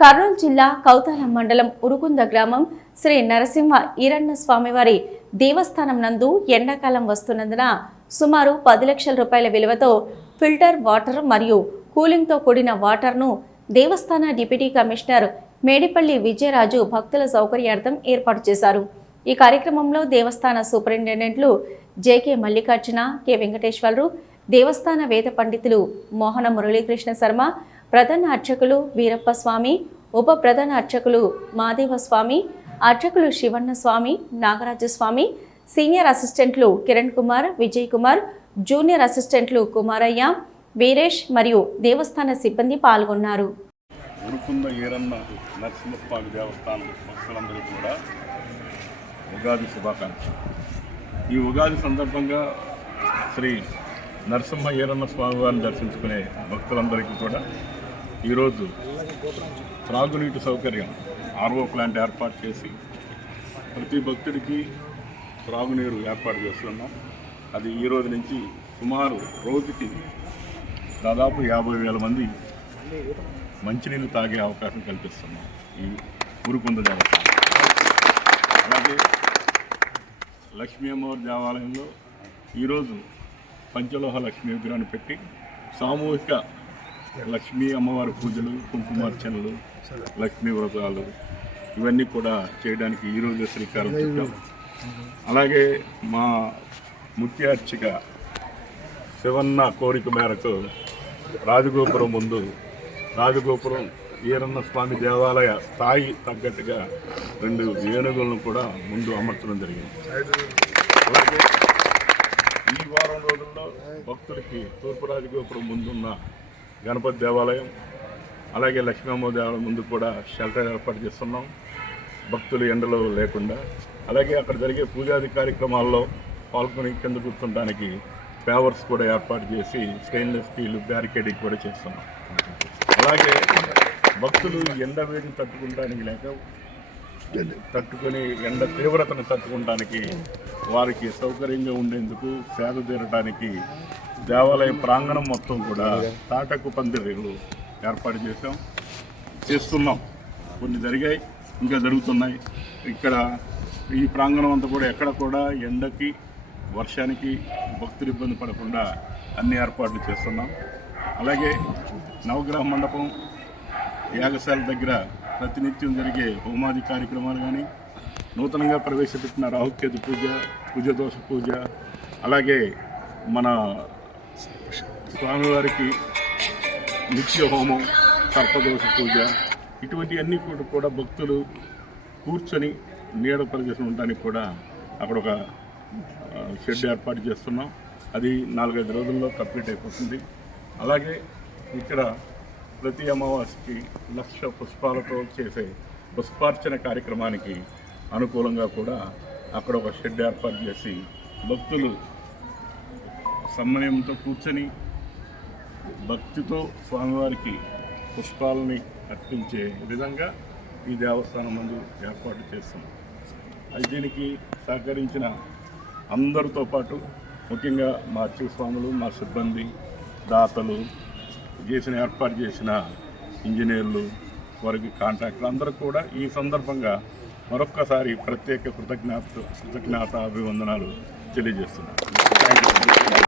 కర్నూలు జిల్లా కౌతాలం మండలం ఉరుకుంద గ్రామం శ్రీ నరసింహ ఈరణ్య స్వామివారి దేవస్థానం నందు ఎండాకాలం వస్తున్నందున సుమారు పది లక్షల రూపాయల విలువతో ఫిల్టర్ వాటర్ మరియు కూలింగ్తో కూడిన వాటర్ను దేవస్థాన డిప్యూటీ కమిషనర్ మేడిపల్లి విజయరాజు భక్తుల సౌకర్యార్థం ఏర్పాటు చేశారు. ఈ కార్యక్రమంలో దేవస్థాన సూపరింటెండెంట్లు జేకే మల్లికార్జున కె వెంకటేశ్వరరావు దేవస్థాన వేద పండితులు మోహన మురళీకృష్ణ శర్మ ప్రధాన అర్చకులు వీరప్ప స్వామి ఉప ప్రధాన అర్చకులు మాదేవస్వామి అర్చకులు శివన్న స్వామి నాగరాజు సీనియర్ అసిస్టెంట్లు కిరణ్ కుమార్ విజయ్ కుమార్ జూనియర్ అసిస్టెంట్లు కుమారయ్య వీరేష్ మరియు దేవస్థాన సిబ్బంది పాల్గొన్నారు. ఉరుకుంద ఈరన్న నరసింహస్వామి దేవస్థానం భక్తులందరికీ కూడా ఉగాది శుభాకాంక్ష ఈ ఉగాది సందర్భంగా శ్రీ నరసింహ ఈరన్న స్వామివారిని దర్శించుకునే భక్తులందరికీ కూడా ఈరోజు త్రాగునీటి సౌకర్యం ఆర్ఓ ప్లాంట్ ఏర్పాటు చేసి ప్రతి భక్తుడికి త్రాగునీరు ఏర్పాటు చేస్తున్నాం. అది ఈ రోజు నుంచి సుమారు రోజుకి దాదాపు యాభై వేల మంది మంచినీళ్ళు తాగే అవకాశం కల్పిస్తున్నాం ఈ ఊరుకుంద దేవస్థానం. అలాగే లక్ష్మీ అమ్మవారి దేవాలయంలో ఈరోజు పంచలోహ లక్ష్మీ విగ్రహాన్ని పెట్టి సామూహిక లక్ష్మీ అమ్మవారి పూజలు కుంకుమార్చనలు లక్ష్మీ వ్రతాలు ఇవన్నీ కూడా చేయడానికి ఈరోజు శ్రీకారం చుట్టాం. అలాగే మా ముఖ్య శివన్న కోరిక మేరకు రాజగోపురం ముందు రాజగోపురం ఈరన్న స్వామి దేవాలయ స్థాయి తగ్గట్టుగా రెండు ఏనుగులను కూడా ముందు అమర్చడం జరిగింది. అలాగే ఈ వారం రోజుల్లో భక్తులకి తూర్పు రాజగోపురం ముందున్న గణపతి దేవాలయం అలాగే లక్ష్మీమ్మ దేవాలయం ముందు కూడా షెల్టర్ ఏర్పాటు చేస్తున్నాం. భక్తులు ఎండలో లేకుండా. అలాగే అక్కడ జరిగే పూజాది కార్యక్రమాల్లో పాల్గొని కింద కూర్చోడానికి పేవర్స్ కూడా ఏర్పాటు చేసి స్టెయిన్లెస్ స్టీల్ బ్యారికేడింగ్ కూడా చేస్తున్నాం. అలాగే భక్తులు ఎండ వేడిని తట్టుకుంటానికి లేక తట్టుకొని ఎండ తీవ్రతను తట్టుకోవడానికి వారికి సౌకర్యంగా ఉండేందుకు సేద తీరడానికి దేవాలయ ప్రాంగణం మొత్తం కూడా తాటకు పందిరీలు ఏర్పాటు చేసాం చేస్తున్నాం. కొన్ని జరిగాయి ఇంకా జరుగుతున్నాయి. ఇక్కడ ఈ ప్రాంగణం అంతా కూడా ఎక్కడ కూడా ఎండకి వర్షానికి భక్తులు ఇబ్బంది పడకుండా అన్ని ఏర్పాట్లు చేస్తున్నాం. అలాగే నవగ్రహ మండపం యాగశాల దగ్గర ప్రతినిత్యం జరిగే హోమాది కార్యక్రమాలు కానీ నూతనంగా ప్రవేశపెట్టిన రాహుకేతు పూజ కుజదోష పూజ అలాగే మన స్వామివారికి నిత్య హోమం సర్పదోష పూజ ఇటువంటివన్నీ కూడా కూడా భక్తులు కూర్చొని నీడ ప్రదేశం ఉండడానికి కూడా అక్కడ ఒక షెడ్ ఏర్పాటు చేస్తున్నాం. అది నాలుగైదు రోజుల్లో కంప్లీట్ అయిపోతుంది. అలాగే ఇక్కడ ప్రతి అమావాస్యకి లక్ష పుష్పాలతో చేసే పుష్పార్చన కార్యక్రమానికి అనుకూలంగా కూడా అక్కడ ఒక షెడ్ ఏర్పాటు చేసి భక్తులు సమయంతో కూర్చొని భక్తితో స్వామివారికి పుష్పాలని అర్పించే విధంగా ఈ దేవస్థానం ముందు ఏర్పాటు చేస్తున్నాం. అది దీనికి సహకరించిన అందరితో పాటు ముఖ్యంగా మా అర్చక స్వాములు మా సిబ్బంది దాతలు చేసిన ఏర్పాటు చేసిన ఇంజనీర్లు వారికి కాంట్రాక్టర్లు అందరూ కూడా ఈ సందర్భంగా మరొక్కసారి ప్రత్యేక కృతజ్ఞత కృతజ్ఞత అభివందనాలు తెలియజేస్తున్నాను